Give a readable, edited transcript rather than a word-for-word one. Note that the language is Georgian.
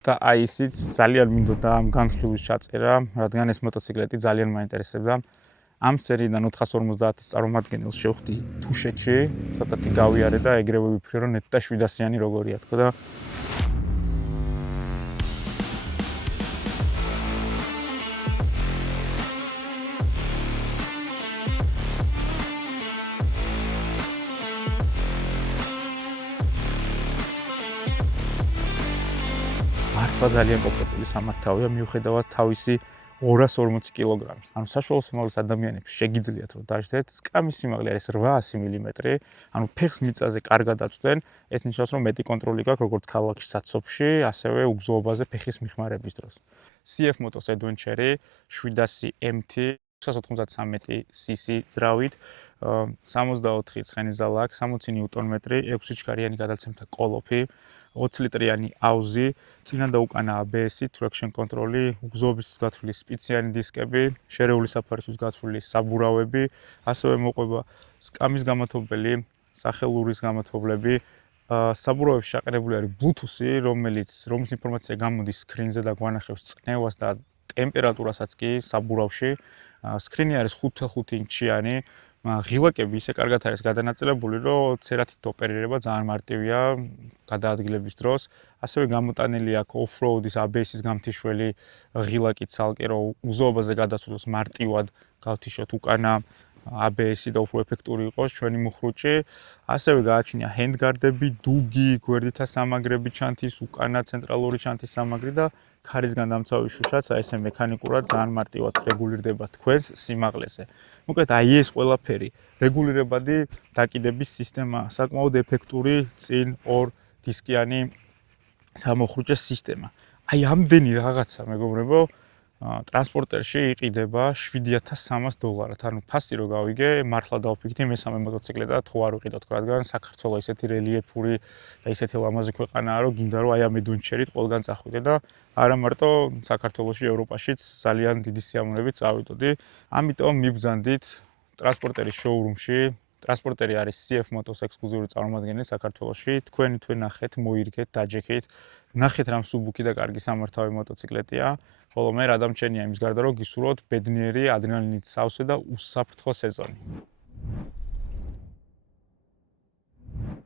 და აი ისიც ძალიან მინდოდა ამ განხილვის ჩაწერა, რადგან ეს მოტოციკლეტი ძალიან მაინტერესებდა. ამ სერიიდან 450-ის წარმომადგენელს შევხვდი თუშეთში, ცოტათი გავიარე და ეგრევე ვიფიქრე, რომ ნეტა 700-იანი როგორია თქო და მართლა ძალიან კომფორტული სამართავია, მიუხედავად თავისი 240 კილოგრამის. ანუ საშუალო სიმაღლის ადამიანებს შეგიძლიათ რომ დაждეთ, სკამის სიმაღლე არის 800 მმ, ანუ ფეხს მიწაზე კარგად აწვდენ, ეს ნიშნავს რომ მეტი კონტროლი გაქვს როგორც ქალაქში საცობში, ასევე უგზოობაზე ფეხის მიხმარების დროს. CF Motos Adventure 700 MT 693 cc ძრავით 64 ცხენისძალა აქვს, 60 ნიუტონმეტრი, 6 ჩქარიანი გადაცემთა კოლოფი, 20 ლიტრიანი აუზი, წინა და უკანა ABS-ი, traction control-ი, უგზოობისთვის გათვლილი სპეციალური დისკები, შერეული საფარისთვის გათვლილი საბურავები, ასევე მოყვება სკამის გამათობელი, სახელურის გამათობლები, საბურავებში შაყენებული არის Bluetooth-ი, რომლის ინფორმაცია გამოდის სკრინზე და გვანახავს წნევას და ტემპერატურასაც კი საბურავში. სკრინი არის 5.5 ინჩიანი, ღილაკები ისე კარგად არის გადანაწილებული, რომ ცერათით ოპერირება ძალიან მარტივია გადაადგილების დროს. ასევე გამოტანილი აქვს off-road-ის ABS-ის გამთიშველი ღილაკი ცალკე, რომ უგზოობაზე გადასვლას მარტივად გავთიშოთ უკანა ABS-ი და უფრო ეფექტური იყოს ჩვენი მუხრუჭი. ასევე გააჩნია handguard-ები, დუგი, გვერდითა სამაგრები ჩანთის, უკანა ცენტრალური ჩანთის სამაგრი და ქარისგან დამცავი შუშაც, აი ესე მექანიკურად ძალიან მარტივად რეგულირდება თქვენს სიმაღლეზე. მოკლედ აი ეს ყველაფერი რეგულირებადი დაკიდების სისტემა, საკმაოდ ეფექტური წინ 2 დისკიანი სამოხრუჭეს სისტემა. აი ამდენი რაღაცა მეგობრებო, ტრანსპორტერში იყიდება $7,300. ანუ ფასი რო გავიგე, მართლა დავფიქრდი მესამე მოტოციკლეტად ხო არ ვიყიდოთ, რადგან საქართველოს ისეთი რელიეფური და ისეთი ლამაზი ქვეყანაა, რომ გინდა რომ აი ამ Adventure-ით ყველგან წახვიდე და არა მარტო საქართველოში, ევროპაშიც ძალიან დიდი სიამოვნებით წავიდოდი. ამიტომ მიბრძანდით ტრანსპორტერის შოურუმში. ტრანსპორტერი არის CF Motos ექსკლუზიური წარმომადგენელი საქართველოში. თქვენ ნახეთ, მოირგეთ, დაჯექით. ნახეთ რამ სუბუქი და კარგი სამართავი მოტოციკლეტია. ხოლო მე რა დამჩენია იმის გარდა რომ გისურვოთ ბედნიერი ადრენალინით სავსე და უსაფრთხო სეზონი.